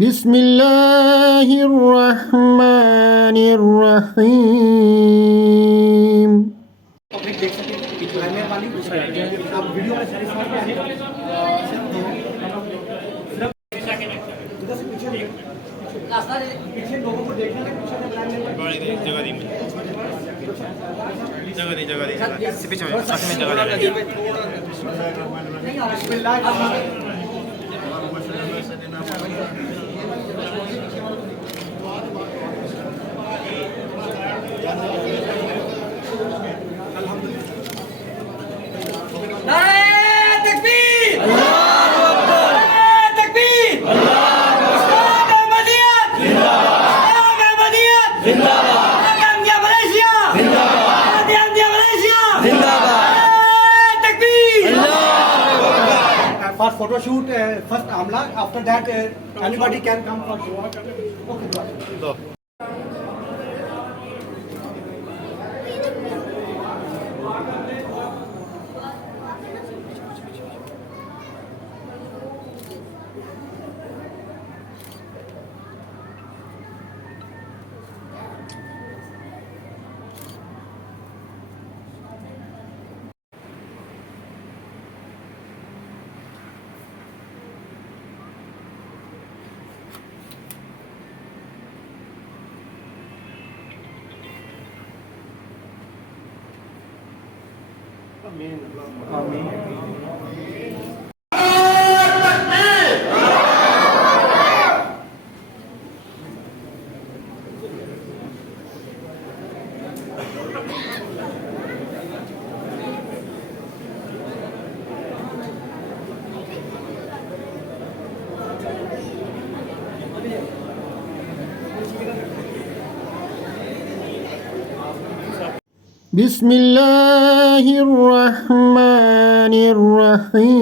बिस्मिल्लाहिर रहमानिर रहीम। Public देख सके मेहरबानी आप वीडियो में सारी समझ में आ रही है उधर से पीछे लोगों को देखना है पीछे जगह दी पीछे में साथ में जगह दी for photo shoot first Amla after that anybody can come for okay बिस्मिल्लाहिर रहमानिर Rahim.